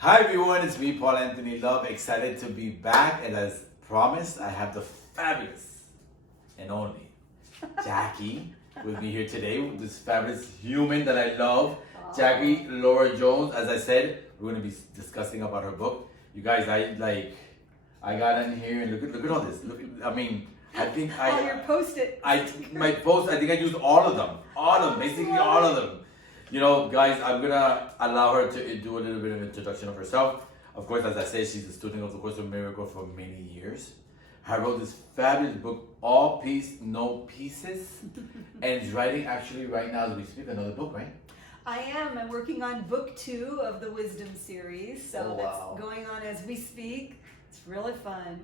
Hi everyone, it's me, Paul Anthony Love, excited to be back, and as promised, I have the fabulous and only Jackie with me here today, with this fabulous human that I love, Jackie LORA Jones. As I said, we're going to be discussing about her book. You guys, I got in here and look at all this. I think all your post-it. I think I used all of them, basically all of them. You know, guys, I'm gonna allow her to do a little bit of introduction of herself. Of course, as I said, she's a student of the Course of Miracles for many years. I wrote this fabulous book, All Peace, No Pieces, and is writing actually right now as we speak another book, right? I am. I'm working on book 2 of the Wisdom series, so that's going on as we speak. It's really fun.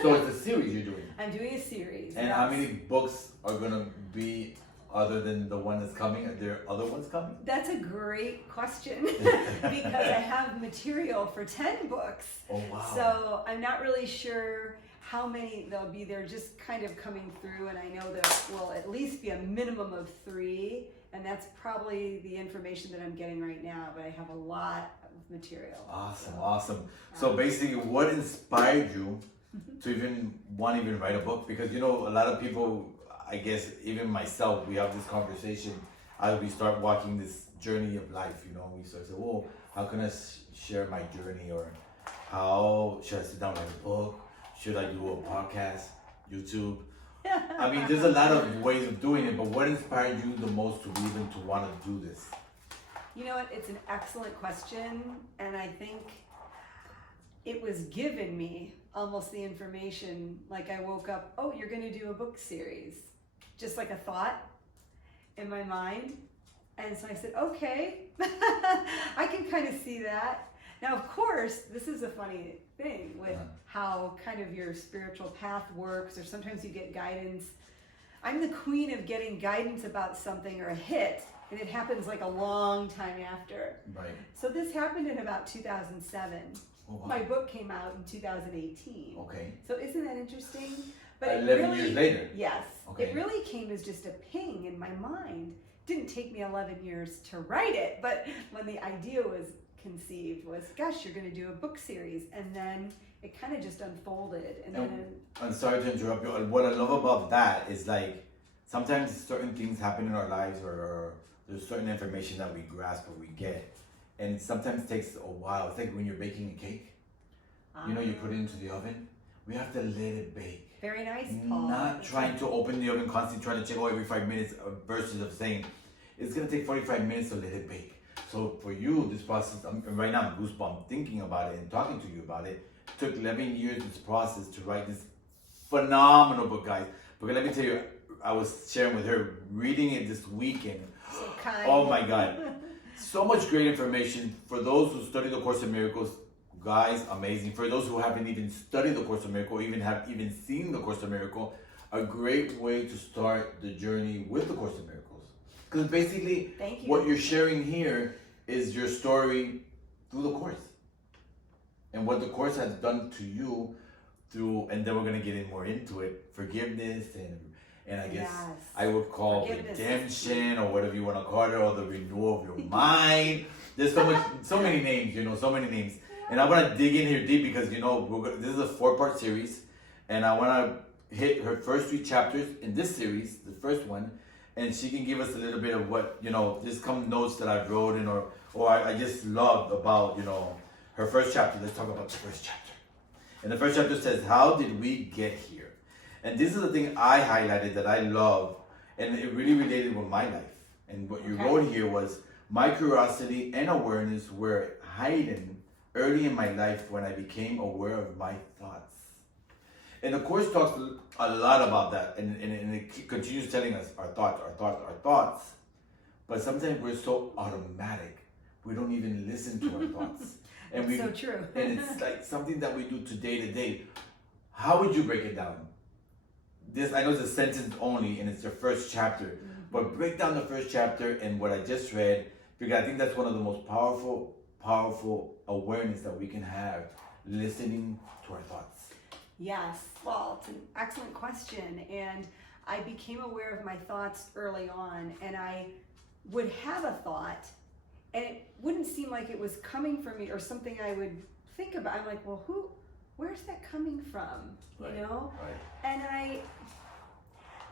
So it's a series you're doing. I'm doing a series. And how many books are gonna be other than the one that's coming? Are there other ones coming? That's a great question because I have material for 10 books. Oh wow. So I'm not really sure how many there'll be. They're just kind of coming through, and I know there will at least be a minimum of 3, and that's probably the information that I'm getting right now, but I have a lot of material. Awesome. So basically, what inspired you to even want to write a book? Because, you know, a lot of people, I guess even myself, we have this conversation as we start walking this journey of life. You know, we start to say, well, how can I share my journey, or how should I sit down and write a book? Should I do a podcast, YouTube? I mean, there's a lot of ways of doing it, but what inspired you the most to even to want to do this? You know what? It's an excellent question, and I think it was given me almost the information. Like I woke up, oh, you're going to do a book series. Just like a thought in my mind. And so I said, okay, I can kind of see that. Now, of course, this is a funny thing with how kind of your spiritual path works, or sometimes you get guidance. I'm the queen of getting guidance about something or a hit, and it happens like a long time after. Right. So this happened in about 2007. Oh, wow. My book came out in 2018. Okay. So isn't that interesting? But 11 years later. Yes. Okay. It really came as just a ping in my mind. Didn't take me 11 years to write it, but when the idea was conceived was, gosh, you're going to do a book series, and then it kind of just unfolded. And then I'm sorry to interrupt you. What I love about that is, like, sometimes certain things happen in our lives, or there's certain information that we grasp or we get, and it sometimes takes a while. It's like when you're baking a cake. You know, you put it into the oven. We have to let it bake. Very nice, Paul. Not trying to open the oven constantly, trying to check every 5 minutes versus of saying, it's going to take 45 minutes to let it bake. So for you, this process, right now I'm goosebumps thinking about it and talking to you about it. It took 11 years, this process, to write this phenomenal book, guys. But let me tell you, I was sharing with her, reading it this weekend. So kind. Oh my God. So much great information. For those who study the Course of Miracles, guys, amazing. For those who haven't even studied the Course of Miracles, or have even seen the Course of Miracles, a great way to start the journey with the Course of Miracles. Because basically, what you're sharing here is your story through the Course. And what the Course has done to you through, and then we're going to get in more into it, forgiveness, and I guess I would call redemption, or whatever you want to call it, or the renewal of your mind. There's so many names, you know, so many names. And I want to dig in here deep because, you know, this is a 4-part series, and I want to hit her first 3 chapters in this series, the first one, and she can give us a little bit of what, you know, just some notes that I've wrote in, or I just loved about, you know, her first chapter. Let's talk about the first chapter. And the first chapter says, how did we get here? And this is the thing I highlighted that I love, and it really related with my life. And what you wrote here was, my curiosity and awareness were heightened early in my life when I became aware of my thoughts. And the Course talks a lot about that, and it continues telling us our thoughts. But sometimes we're so automatic, we don't even listen to our thoughts. And That's so true. And it's like something that we do today to day. How would you break it down? This, I know it's a sentence only, and it's your first chapter, but break down the first chapter and what I just read, because I think that's one of the most powerful awareness that we can have, listening to our thoughts. Yes, well, it's an excellent question, and I became aware of my thoughts early on, and I would have a thought, and it wouldn't seem like it was coming from me or something I would think about. I'm like, well, where's that coming from? Right. You know? Right. And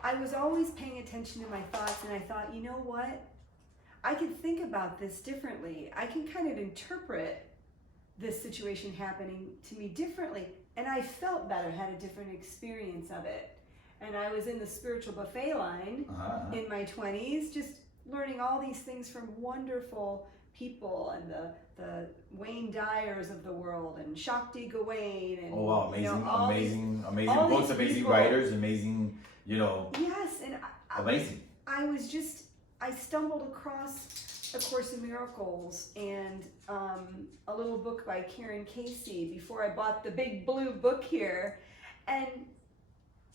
I was always paying attention to my thoughts, and I thought, you know what? I can think about this differently. I can kind of interpret this situation happening to me differently. And I felt better, had a different experience of it. And I was in the spiritual buffet line in my 20s, just learning all these things from wonderful people, and the Wayne Dyers of the world, and Shakti Gawain, and Oh wow, amazing, you know, amazing all books, these amazing people. writers, amazing, you know. Yes, and Amazing. I stumbled across A Course in Miracles and a little book by Karen Casey before I bought the big blue book here, and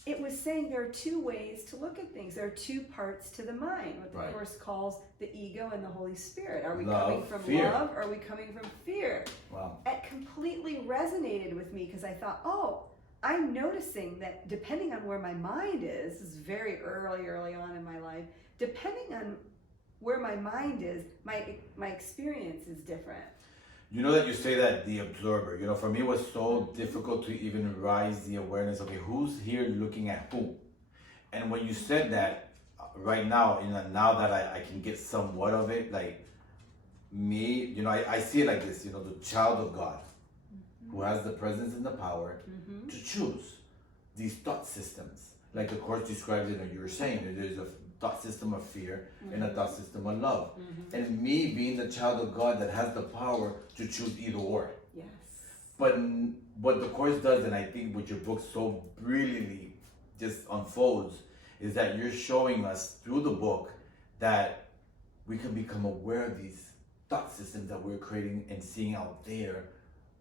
it was saying there are two ways to look at things. There are two parts to the mind, what the Right. Course calls the ego and the Holy Spirit. Are we Love, coming from fear. love, or are we coming from fear? Wow. It completely resonated with me, because I thought, oh, I'm noticing that depending on where my mind is very early on in my life, depending on where my mind is, my experience is different. You know that you say that the observer, you know, for me it was so difficult to even rise the awareness of, okay, who's here looking at who? And when you said that, right now, you know, now that I can get somewhat of it, like me, you know, I see it like this, you know, the child of God who has the presence and the power to choose these thought systems. Like the Course describes it, and you were saying that there's a thought system of fear and a thought system of love. And me being the child of God that has the power to choose either or. Yes. But what the Course does, and I think what your book so brilliantly just unfolds, is that you're showing us through the book that we can become aware of these thought systems that we're creating and seeing out there,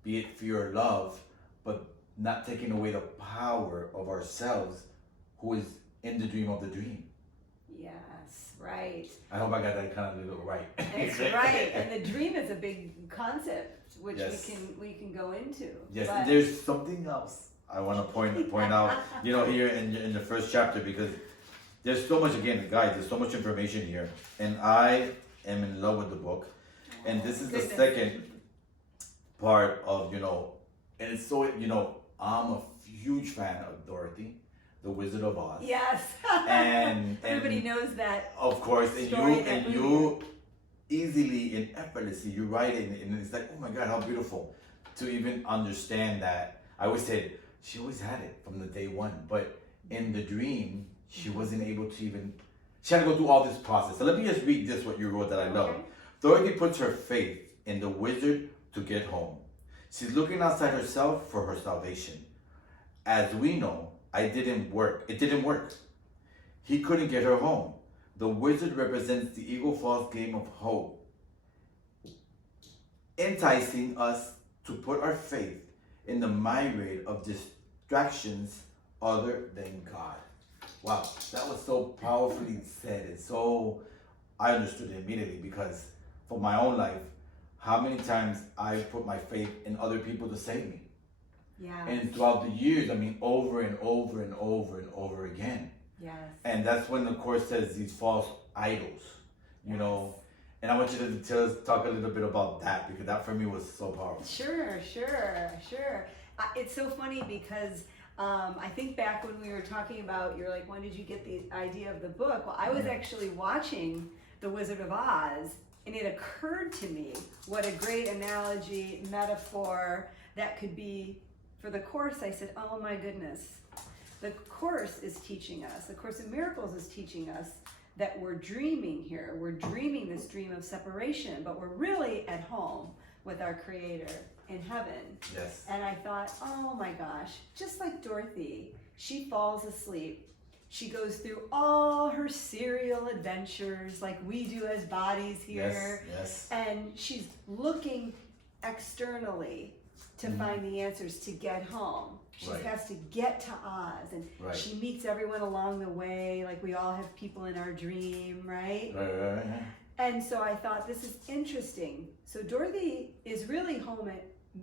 be it fear or love, but not taking away the power of ourselves who is in the dream of the dream. Yes, right. I hope I got that kind of little right. That's right. And the dream is a big concept, which Yes. we can go into. Yes, But- there's something else I want to point out, you know, here in the first chapter, because there's so much, again, guys, there's so much information here, and I am in love with the book, and this is the Goodness. second part of, you know, and it's so, you know, I'm a huge fan of Dorothy, the Wizard of Oz. Yes. And Everybody knows that. Of course, and story, you that and movie. you easily and effortlessly you write it, and it's like, oh my God, how beautiful to even understand that. I always said she always had it from the day one, but in the dream she wasn't able to even. She had to go through all this process. So let me just read this what you wrote that I love. Okay. Dorothy puts her faith in the wizard to get home. She's looking outside herself for her salvation. As we know, it didn't work. He couldn't get her home. The wizard represents the ego false game of hope, enticing us to put our faith in the myriad of distractions other than God. Wow, that was so powerfully said, and so I understood it immediately, because for my own life, how many times I put my faith in other people to save me. Yeah. And throughout the years, I mean, over and over and over and over again. Yes. And that's when the Course says these false idols, you know. And I want you to talk a little bit about that, because that for me was so powerful. Sure. It's so funny because I think back when we were talking about, you're like, when did you get the idea of the book? Well, I was actually watching The Wizard of Oz, and it occurred to me what a great analogy, metaphor that could be for the Course. I said, oh my goodness, the Course is teaching us, the Course in Miracles is teaching us that we're dreaming here. We're dreaming this dream of separation, but we're really at home with our Creator in heaven. Yes. And I thought, oh my gosh, just like Dorothy, she falls asleep. She goes through all her serial adventures like we do as bodies here. Yes. And she's looking externally to find the answers to get home. She Right. has to get to Oz, and Right. she meets everyone along the way, like we all have people in our dream, right? Right. And so I thought, this is interesting. So Dorothy is really home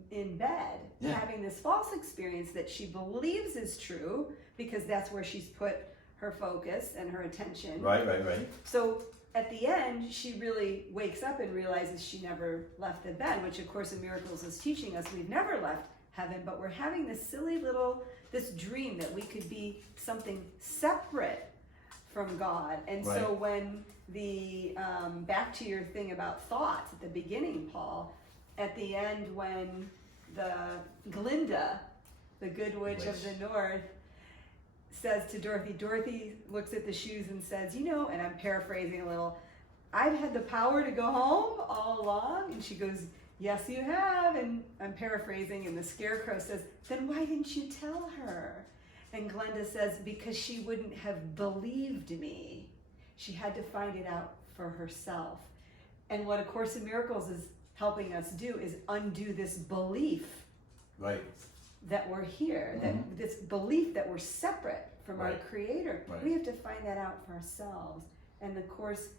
in bed, Yeah. having this false experience that she believes is true, because that's where she's put her focus and her attention. Right. So at the end, she really wakes up and realizes she never left the bed, which A Course in Miracles is teaching us we've never left heaven, but we're having this this dream that we could be something separate from God. And Right. so when back to your thing about thoughts at the beginning, Paul, at the end when Glinda, the Good Witch of the North, says to Dorothy looks at the shoes and says, and I'm paraphrasing a little, I've had the power to go home all along. And she goes, yes, you have. And I'm paraphrasing, and the Scarecrow says, then why didn't you tell her? And Glenda says, because she wouldn't have believed me. She had to find it out for herself. And what A Course in Miracles is helping us do is undo this belief Right. that we're here, that this belief that we're separate from our Creator. Right. We have to find that out for ourselves. And the Course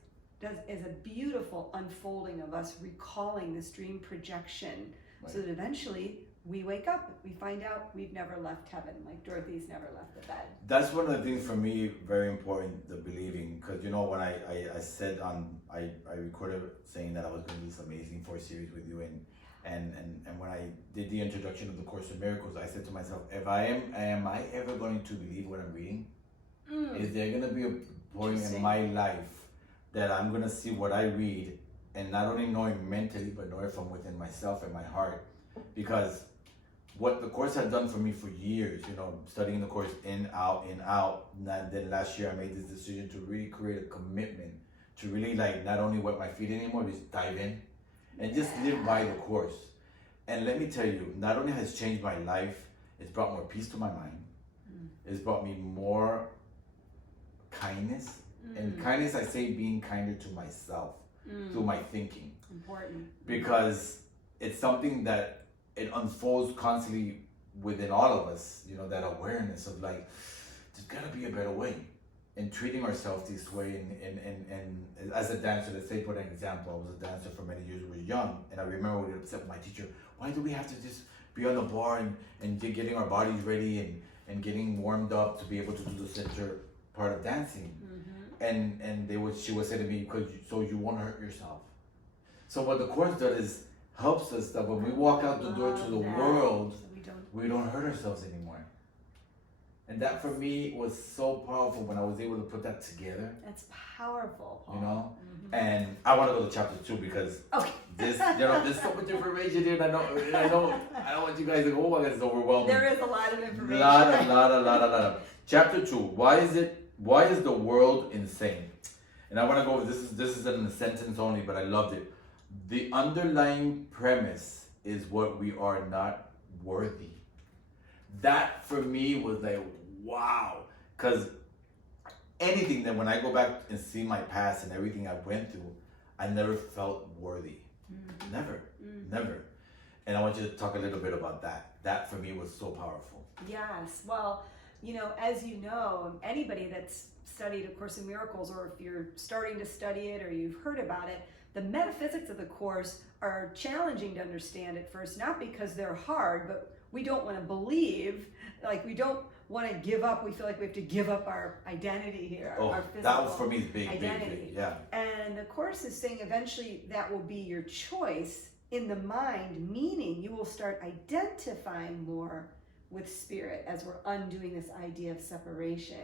is a beautiful unfolding of us recalling this dream projection, so that eventually we wake up, we find out we've never left heaven, like Dorothy's never left the bed. That's one of the things for me very important, the believing, because when I said I recorded saying that I was going to do this amazing 4 series with you, and when I did the introduction of the Course in Miracles, I said to myself, if am I ever going to believe what I'm reading? Is there going to be a point in my life that I'm going to see what I read and not only know it mentally, but know it from within myself and my heart? Because what the Course had done for me for years, studying the Course in, out, and then last year I made this decision to really create a commitment to really not only wet my feet anymore, just dive in and just live by the Course. And let me tell you, not only has it changed my life, it's brought more peace to my mind. It's brought me more kindness. And kindness, I say being kinder to myself through my thinking. Important. Because it's something that it unfolds constantly within all of us, that awareness of there's gotta be a better way in treating ourselves this way. And as a dancer, let's say for an example, I was a dancer for many years, was young, and I remember we were upset with my teacher, why do we have to just be on the bar and getting our bodies ready and getting warmed up to be able to do the center part of dancing? And she would say to me, because so you won't hurt yourself. So what the Course does is helps us that when we walk out the door to the world, we don't hurt ourselves anymore. And that for me was so powerful when I was able to put that together. That's powerful, Paul. And I want to go to chapter 2 because this, there's so much information here. And I don't want you guys to go, oh my God, it's overwhelming. There is a lot of information. Lot. Chapter 2. Why is the world insane? And I want to go over this is in a sentence only, but I loved it. The underlying premise is what we are not worthy. That for me was wow. Because anything that when I go back and see my past and everything I went through, I never felt worthy. Never. And I want you to talk a little bit about that. That for me was so powerful. Yes. Well, as you know, anybody that's studied A Course in Miracles, or if you're starting to study it or you've heard about it, the metaphysics of the Course are challenging to understand at first, not because they're hard, but we don't want to believe, we don't want to give up. We feel like we have to give up our identity here, our physical that was for me big, identity. Big, yeah. And the Course is saying eventually that will be your choice in the mind, meaning you will start identifying more with spirit as we're undoing this idea of separation.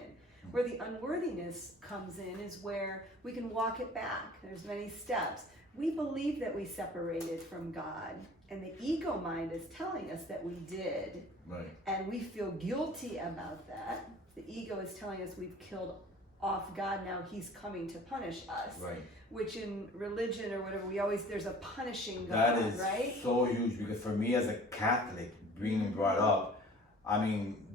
Where the unworthiness comes in is where we can walk it back. There's many steps. We believe that we separated from God, and the ego mind is telling us that we did. Right. And we feel guilty about that. The ego is telling us we've killed off God, now he's coming to punish us. Right. Which in religion or whatever, there's a punishing God, that is right? So huge, because for me as a Catholic, being brought up,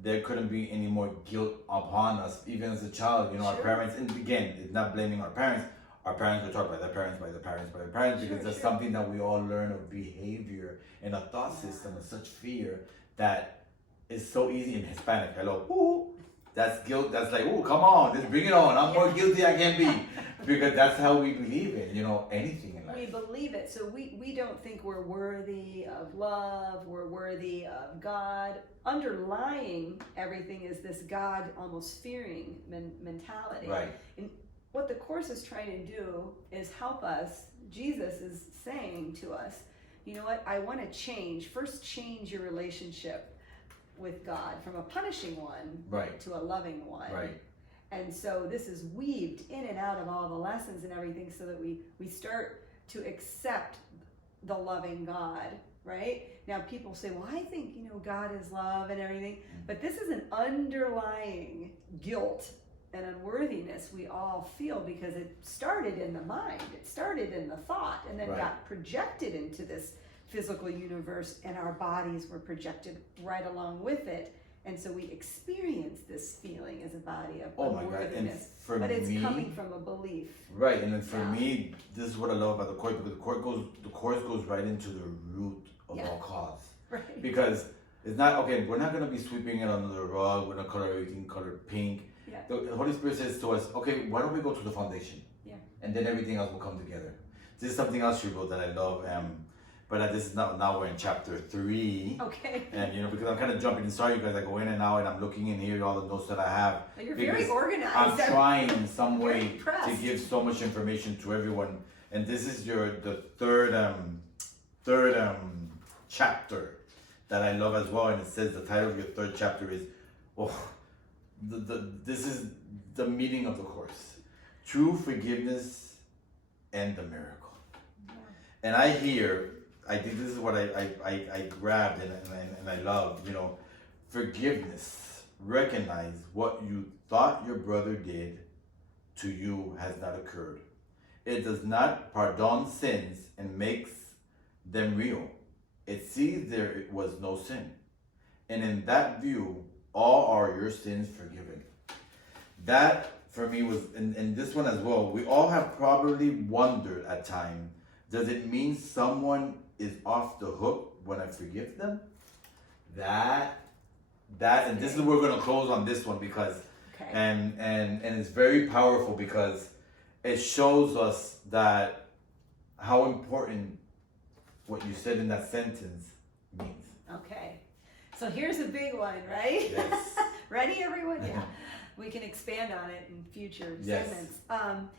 there couldn't be any more guilt upon us, even as a child. Our parents, and again, it's not blaming our parents. Our parents were taught by their parents, because there's something that we all learn of behavior and a thought system with such fear that is so easy in Hispanic. Hello, ooh, that's guilt. That's ooh, come on, just bring it on. I'm more guilty I can be, because that's how we believe it. Anything in life. We believe it, so we don't think we're worthy of love. We're worthy of God. Underlying everything is this God almost fearing mentality. Right. what the Course is trying to do is help us. Jesus is saying to us, you know what, I want to change. First, change your relationship with God from a punishing one Right. to a loving one. Right. And so this is weaved in and out of all the lessons and everything so that we start to accept the loving God, right? Now people say, well, I think, God is love and everything, but this is an underlying guilt and unworthiness we all feel because it started in the mind, it started in the thought, and then Right. got projected into this physical universe, and our bodies were projected right along with it. And so we experience this feeling as a body of Oh my God! And unworthiness, for but it's me, coming from a belief. right? And then for Yeah. me, this is what I love about the Course, because the Course goes right into the root of Yeah. all cause. Right. Because it's not okay. We're not gonna be sweeping it under the rug. We're gonna color everything colored pink. Yeah. The Holy Spirit says to us, okay, why don't we go to the foundation? Yeah. And then everything else will come together. This is something else she wrote that I love. But this is now we're in chapter 3. Okay. And because I'm kind of jumping. Sorry, you guys. I go in and out, and I'm looking in here all the notes that I have. Well, you're very because organized. I'm trying in some Very way impressed. to give so much information to everyone. And this is the third chapter that I love as well. And it says the title of your third chapter is, this is the meaning of the Course: true forgiveness and the miracle. Yeah. And I think this is what I grabbed and I love, forgiveness. Recognize what you thought your brother did to you has not occurred. It does not pardon sins and makes them real. It sees there was no sin. And in that view, all are your sins forgiven. That for me was, and this one as well, we all have probably wondered at times, does it mean someone is off the hook when I forgive them? And this is where we're gonna close on this one because Okay. and it's very powerful because it shows us that how important what you said in that sentence means. Okay. So here's a big one, right? Yes. Ready, everyone? Yeah. We can expand on it in future Yes. segments.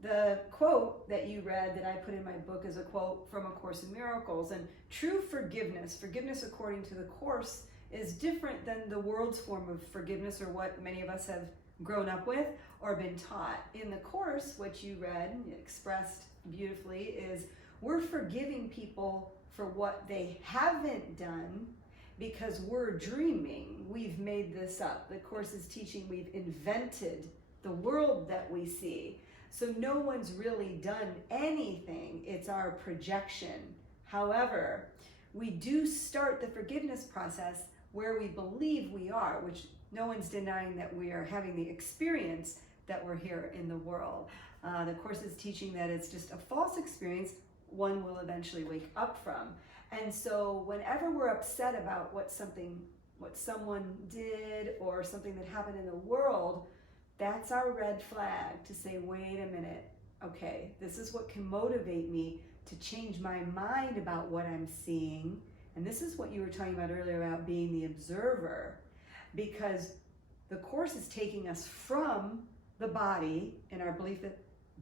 The quote that you read that I put in my book is a quote from A Course in Miracles. And true forgiveness according to the Course, is different than the world's form of forgiveness or what many of us have grown up with or been taught. In the Course, what you read and expressed beautifully is we're forgiving people for what they haven't done because we're dreaming. We've made this up. The Course is teaching we've invented the world that we see. So no one's really done anything. It's our projection. However, we do start the forgiveness process where we believe we are, which no one's denying that we are having the experience that we're here in the world. The Course is teaching that it's just a false experience one will eventually wake up from. And so whenever we're upset about what someone did or something that happened in the world, that's our red flag to say, wait a minute, okay, this is what can motivate me to change my mind about what I'm seeing. And this is what you were talking about earlier about being the observer, because the Course is taking us from the body and our belief that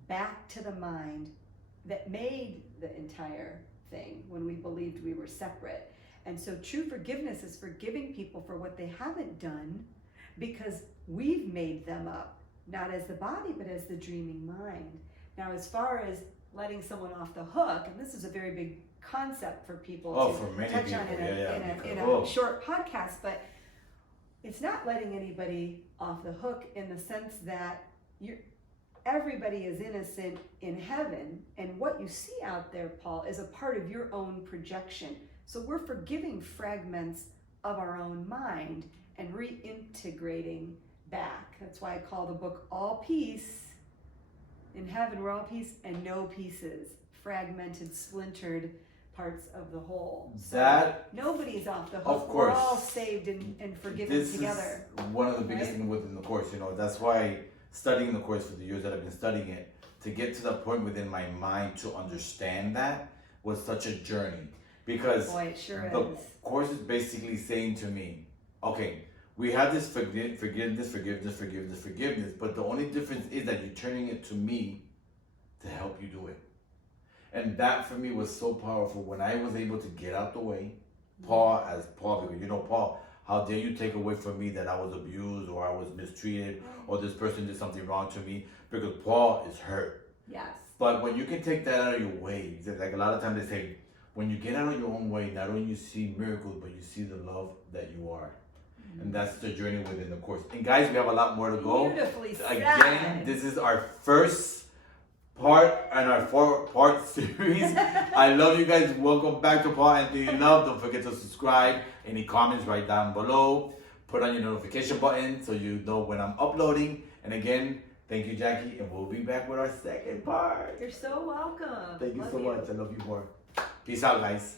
back to the mind that made the entire thing when we believed we were separate. And so true forgiveness is forgiving people for what they haven't done because we've made them up, not as the body, but as the dreaming mind. Now, as far as letting someone off the hook, and this is a very big concept for people to touch on in a short podcast, but it's not letting anybody off the hook in the sense that everybody is innocent in heaven, and what you see out there, Paul, is a part of your own projection. So we're forgiving fragments of our own mind and reintegrating back. That's why I call the book All Peace. In heaven, we're all peace and no pieces, fragmented, splintered parts of the whole. So nobody's off the hook. Of course. We're all saved and forgiven together. This is one of the biggest things within the Course. That's why studying the Course for the years that I've been studying it, to get to the point within my mind to understand that was such a journey. Because Boy, it sure the is. Course is basically saying to me, okay, We have this forgiveness, but the only difference is that you're turning it to me to help you do it. And that for me was so powerful when I was able to get out the way. Paul, because you know, Paul, how dare you take away from me that I was abused or I was mistreated or this person did something wrong to me, because Paul is hurt. Yes. But when you can take that out of your way, like a lot of times they say, when you get out of your own way, not only you see miracles, but you see the love that you are. And that's the journey within the course. And guys, we have a lot more to go. Beautifully said. Again, this is our first part and our 4-part series. I love you guys. Welcome back to Paul Anthony Love. Don't forget to subscribe. Any comments, right down below. Put on your notification button so you know when I'm uploading. And again, thank you, Jackie. And we'll be back with our second part. You're so welcome. Thank you Love so much. I love you more. Peace out, guys.